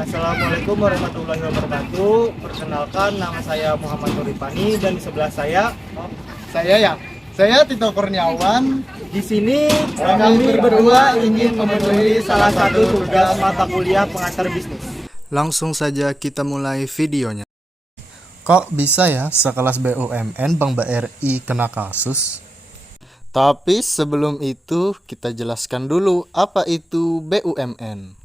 Assalamualaikum warahmatullahi wabarakatuh. Perkenalkan, nama saya Muhammad Nuripani dan di sebelah Saya Tito Kurniawan. di sini kami berdua ingin memenuhi salah satu tugas mata kuliah pengantar bisnis. Langsung saja kita mulai videonya. Kok bisa ya sekelas BUMN Bank BRI kena kasus? Tapi sebelum itu kita jelaskan dulu apa itu BUMN.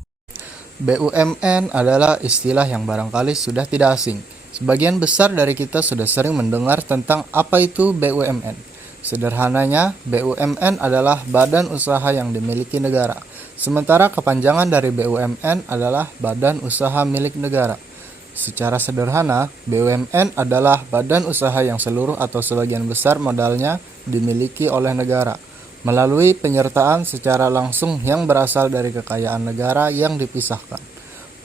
BUMN adalah istilah yang barangkali sudah tidak asing. Sebagian besar dari kita sudah sering mendengar tentang apa itu BUMN. Sederhananya, BUMN adalah badan usaha yang dimiliki negara. Sementara kepanjangan dari BUMN adalah Badan Usaha Milik Negara. Secara sederhana, BUMN adalah badan usaha yang seluruh atau sebagian besar modalnya dimiliki oleh negara, melalui penyertaan secara langsung yang berasal dari kekayaan negara yang dipisahkan.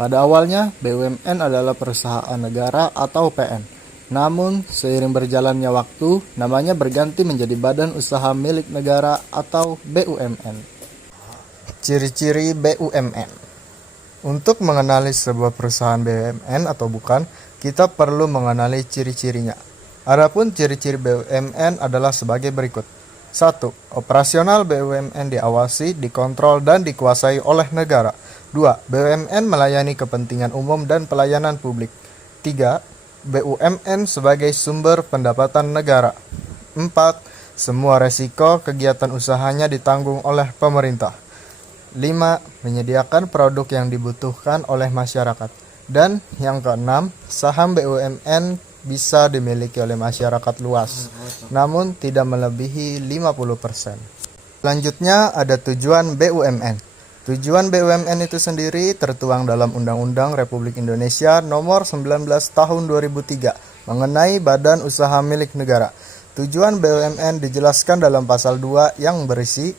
Pada awalnya, BUMN adalah perusahaan negara atau PN. Namun, seiring berjalannya waktu, namanya berganti menjadi Badan Usaha Milik Negara atau BUMN. Ciri-ciri BUMN. Untuk mengenali sebuah perusahaan BUMN atau bukan, kita perlu mengenali ciri-cirinya. Adapun ciri-ciri BUMN adalah sebagai berikut. 1. Operasional BUMN diawasi, dikontrol, dan dikuasai oleh negara. 2. BUMN melayani kepentingan umum dan pelayanan publik. 3. BUMN sebagai sumber pendapatan negara. 4. Semua resiko kegiatan usahanya ditanggung oleh pemerintah. 5. Menyediakan produk yang dibutuhkan oleh masyarakat. Dan yang keenam, saham BUMN bisa dimiliki oleh masyarakat luas, namun tidak melebihi 50%. Selanjutnya ada tujuan BUMN. Tujuan BUMN itu sendiri tertuang dalam Undang-Undang Republik Indonesia Nomor 19 Tahun 2003 mengenai Badan Usaha Milik Negara. Tujuan BUMN dijelaskan dalam pasal 2 yang berisi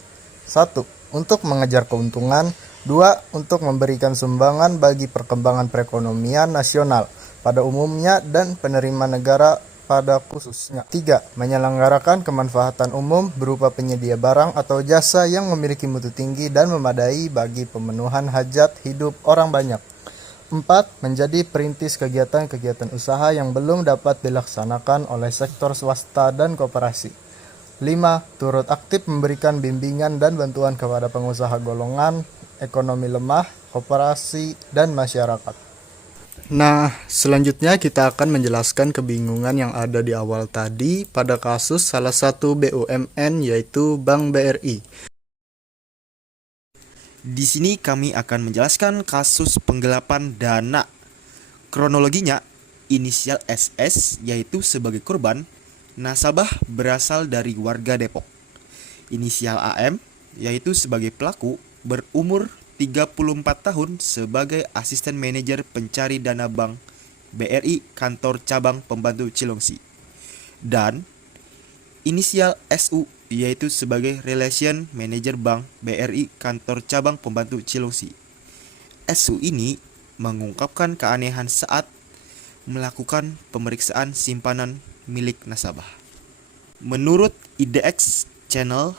1. Untuk mengejar keuntungan. 2. Untuk memberikan sumbangan bagi perkembangan perekonomian nasional pada umumnya dan penerimaan negara pada khususnya. 3. Menyelenggarakan kemanfaatan umum berupa penyedia barang atau jasa yang memiliki mutu tinggi dan memadai bagi pemenuhan hajat hidup orang banyak. 4. Menjadi perintis kegiatan-kegiatan usaha yang belum dapat dilaksanakan oleh sektor swasta dan koperasi. 5. Turut aktif memberikan bimbingan dan bantuan kepada pengusaha golongan ekonomi lemah, koperasi, dan masyarakat. Nah, selanjutnya kita akan menjelaskan kebingungan yang ada di awal tadi pada kasus salah satu BUMN yaitu Bank BRI. Di sini kami akan menjelaskan kasus penggelapan dana. Kronologinya, inisial SS yaitu sebagai korban, nasabah berasal dari warga Depok. Inisial AM yaitu sebagai pelaku berumur 34 tahun sebagai asisten manajer pencari dana Bank BRI kantor cabang pembantu Cilengsi. Dan inisial SU yaitu sebagai relation manager Bank BRI kantor cabang pembantu Cilengsi. SU ini mengungkapkan keanehan saat melakukan pemeriksaan simpanan milik nasabah. Menurut IDX Channel,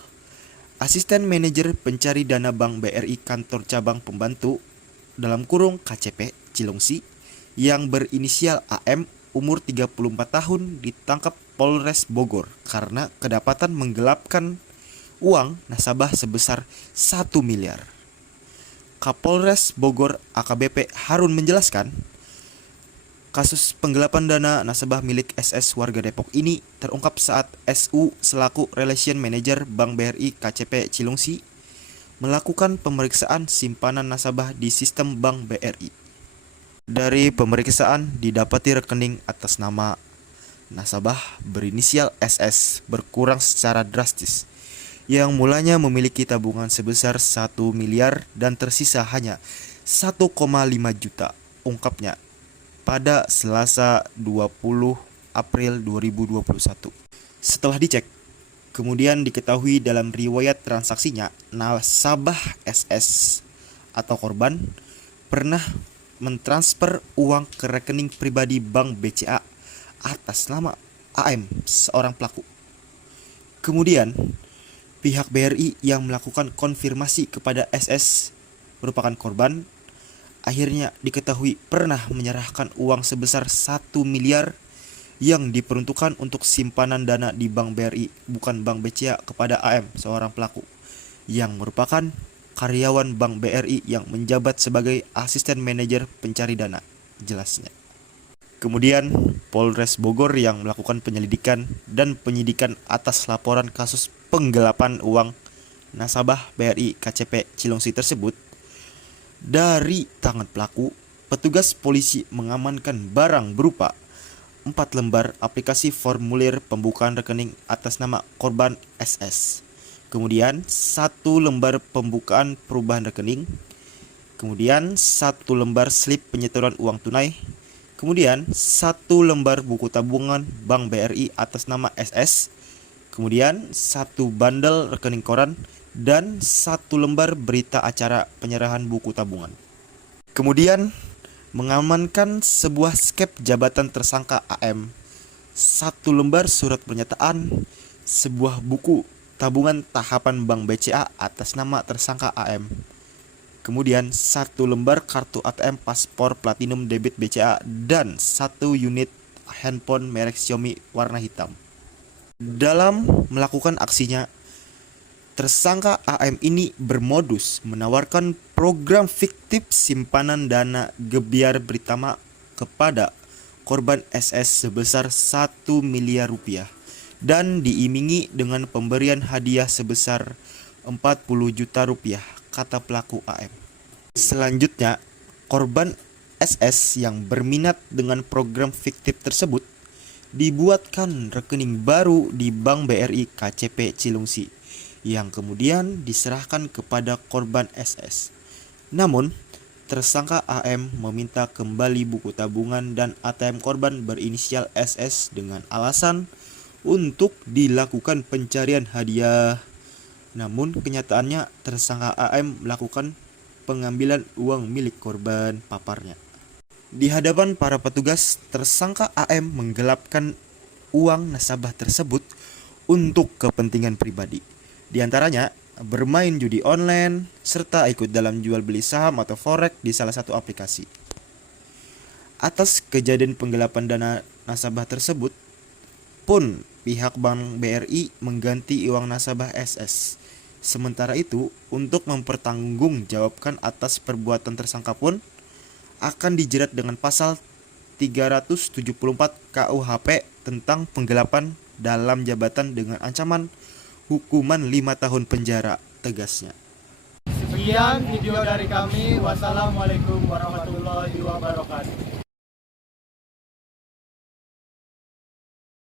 asisten manajer pencari dana Bank BRI kantor cabang pembantu dalam kurung KCP Cilengsi yang berinisial AM umur 34 tahun ditangkap Polres Bogor karena kedapatan menggelapkan uang nasabah sebesar 1 miliar. Kapolres Bogor AKBP Harun menjelaskan, kasus penggelapan dana nasabah milik SS warga Depok ini terungkap saat SU selaku Relation Manager Bank BRI KCP Cilengsi melakukan pemeriksaan simpanan nasabah di sistem Bank BRI. Dari pemeriksaan didapati rekening atas nama nasabah berinisial SS berkurang secara drastis, yang mulanya memiliki tabungan sebesar 1 miliar dan tersisa hanya 1,5 juta, ungkapnya pada Selasa 20 April 2021. Setelah dicek, kemudian diketahui dalam riwayat transaksinya, nasabah SS atau korban pernah mentransfer uang ke rekening pribadi Bank BCA atas nama AM, seorang pelaku. Kemudian, pihak BRI yang melakukan konfirmasi kepada SS merupakan korban akhirnya diketahui pernah menyerahkan uang sebesar 1 miliar yang diperuntukkan untuk simpanan dana di Bank BRI, bukan Bank BCA, kepada AM, seorang pelaku yang merupakan karyawan Bank BRI yang menjabat sebagai asisten manajer pencari dana, jelasnya. Kemudian Polres Bogor yang melakukan penyelidikan dan penyidikan atas laporan kasus penggelapan uang nasabah BRI KCP Cilengsi tersebut. Dari tangan pelaku, petugas polisi mengamankan barang berupa 4 lembar aplikasi formulir pembukaan rekening atas nama korban SS. Kemudian 1 lembar pembukaan perubahan rekening. Kemudian 1 lembar slip penyetoran uang tunai. Kemudian 1 lembar buku tabungan Bank BRI atas nama SS. Kemudian 1 bandel rekening koran dan 1 lembar berita acara penyerahan buku tabungan. Kemudian mengamankan sebuah skep jabatan tersangka AM, 1 lembar surat pernyataan, sebuah buku tabungan tahapan Bank BCA atas nama tersangka AM. Kemudian 1 lembar kartu ATM paspor platinum debit BCA dan 1 unit handphone merek Xiaomi warna hitam. Dalam melakukan aksinya, tersangka AM ini bermodus menawarkan program fiktif simpanan dana Gebiar Britama kepada korban SS sebesar 1 miliar rupiah dan diimingi dengan pemberian hadiah sebesar 40 juta rupiah, kata pelaku AM. Selanjutnya, korban SS yang berminat dengan program fiktif tersebut dibuatkan rekening baru di Bank BRI KCP Cilengsi yang kemudian diserahkan kepada korban SS. Namun, tersangka AM meminta kembali buku tabungan dan ATM korban berinisial SS dengan alasan untuk dilakukan pencarian hadiah. Namun kenyataannya tersangka AM melakukan pengambilan uang milik korban, paparnya. Di hadapan para petugas, tersangka AM menggelapkan uang nasabah tersebut untuk kepentingan pribadi. Di antaranya bermain judi online serta ikut dalam jual beli saham atau forex di salah satu aplikasi. Atas kejadian penggelapan dana nasabah tersebut pun pihak Bank BRI mengganti uang nasabah SS. Sementara itu, untuk mempertanggungjawabkan atas perbuatan tersangka pun akan dijerat dengan pasal 374 KUHP tentang penggelapan dalam jabatan dengan ancaman hukuman 5 tahun penjara, tegasnya. Sekian video dari kami. Wassalamualaikum warahmatullahi wabarakatuh.